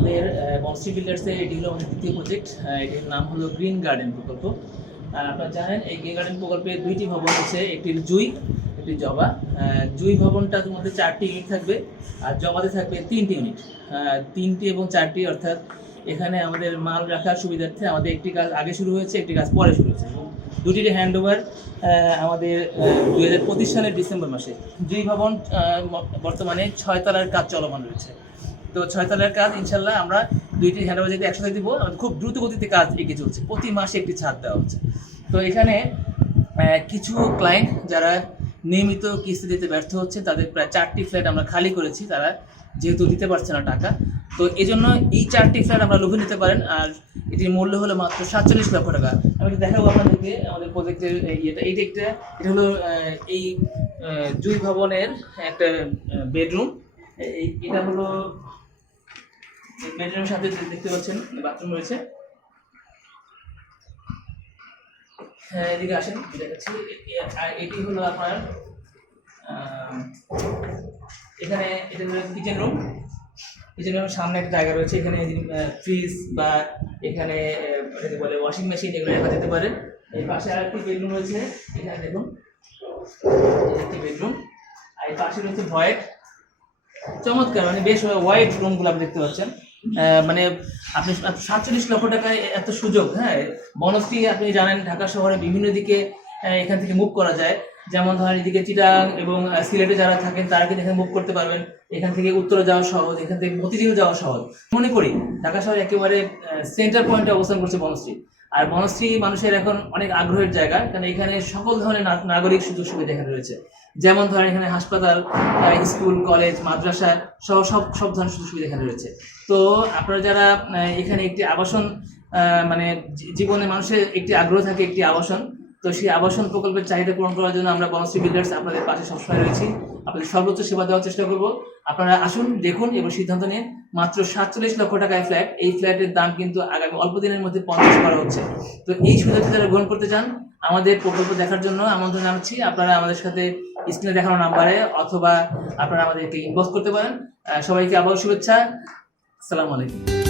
আমাদের বনশ্রী বিল্ডার্সের এটি হলো আমাদের দ্বিতীয় প্রজেক্ট। এটির নাম হলো গ্রিন গার্ডেন প্রকল্প। আপনারা জানেন এই গ্রিন গার্ডেন প্রকল্পে দুইটি ভবন আছে, একটি জুই, একটি জবা। জুই ভবনটার মধ্যে 4টি ইউনিট থাকবে আর জবাতে থাকবে 3টি ইউনিট। 3টি এবং 4টি অর্থাৎ এখানে আমাদের মাল রাখার সুবিধার্থে আমাদের একটি কাজ আগে শুরু হয়েছে, একটি কাজ পরে শুরু হয়েছে এবং দুটির হ্যান্ড ওভার আমাদের 2025 সালের ডিসেম্বর মাসে। জুই ভবন বর্তমানে 6 তলার কাজ চলমান রয়েছে। তো 6 তলার কাজ ইনশাল্লাহ আমরা দুইটি হ্যান্ড ওভার যদি একসাথে দিব, খুব দ্রুত গতিতে কাজ এগিয়ে চলছে, প্রতি মাসে একটি ছাড় দেওয়া হচ্ছে। তো এখানে কিছু ক্লায়েন্ট যারা নিয়মিত কিস্তি দিতে ব্যর্থ হচ্ছে, তাদের প্রায় 4টি ফ্ল্যাট আমরা খালি করেছি, তারা যেহেতু দিতে পারছে না টাকা। তো এই জন্য এই 4টি ফ্ল্যাট আমরা লোভে নিতে পারেন, আর এটির মূল্য হলো মাত্র 47 লক্ষ টাকা। আমি একটু দেখাবো আপনাদেরকে আমাদের প্রজেক্টের এটা হলো এই জুই ভবনের একটা বেডরুম। এটা হলো বেডরুমের সাথে দেখতে পাচ্ছেন বাথরুম রয়েছে। হ্যাঁ, এদিকে আসেন, দেখাচ্ছি। এটি হলো আপনার এখানে এটা হলো কিচেন রুম। কিচেন রুমের সামনে একটা জায়গা রয়েছে, এখানে ফ্রিজ বা এখানে বলে ওয়াশিং মেশিন এগুলো রাখা যেতে পারে। এই পাশে আরেকটি বেডরুম রয়েছে, এখানে দেখুন একটি বেডরুম। আর এই পাশে রয়েছে ভয়েড, চমৎকার, মানে বেশ ওয়াইড রুমগুলো আপনি দেখতে পাচ্ছেন। মানে আপনি 47 লক্ষ টাকায় এত সুযোগ। হ্যাঁ, বনশ্রী আপনি জানেন ঢাকা শহরে বিভিন্ন দিকে এখান থেকে মুভ করা যায়। যেমন ধরেন এদিকে চিটাগাং এবং সিলেটে যারা থাকেন তারা কিন্তু এখানে মুভ করতে পারবেন। এখান থেকে উত্তরে যাওয়া সহজ, এখান থেকে মতিঝিল যাওয়া সহজ। মনে করি ঢাকা শহরে একেবারে সেন্টার পয়েন্টে অবস্থান করছে বনশ্রী। আর বনশ্রী মানুষের এখন অনেক আগ্রহের জায়গা, কারণ এখানে সকল ধরনের নাগরিক সুযোগ সুবিধা এখানে রয়েছে। যেমন ধরেন এখানে হাসপাতাল, স্কুল, কলেজ, মাদ্রাসা সহ সব ধরনের সুযোগ সুবিধা এখানে রয়েছে। তো আপনারা যারা এখানে একটি আবাসন, মানে জীবনে মানুষের একটি আগ্রহ থাকে একটি আবাসন, তো সেই আবাসন প্রকল্পের চাহিদা পূরণ করার জন্য আমরা বনশ্রী বিল্ডার্স আপনাদের পাশে সবসময় রয়েছি। আপনাদের সর্বোচ্চ সেবা দেওয়ার চেষ্টা করব। আপনারা আসুন, দেখুন এবং সিদ্ধান্ত নিন। মাত্র 47 লক্ষ টাকায় ফ্ল্যাট। এই ফ্ল্যাটের দাম কিন্তু আগামী অল্প দিনের মধ্যে 50 করা হচ্ছে। তো এই সুযোগটি যারা গ্রহণ করতে চান, আমাদের প্রকল্প দেখার জন্য আমন্ত্রণ জানাচ্ছি। আপনারা আমাদের সাথে স্ক্রিনে দেখানো নাম্বারে অথবা আপনারা আমাদেরকে ইনবক্স করতে পারেন। সবাইকে আবার শুভেচ্ছা। আসসালামু আলাইকুম।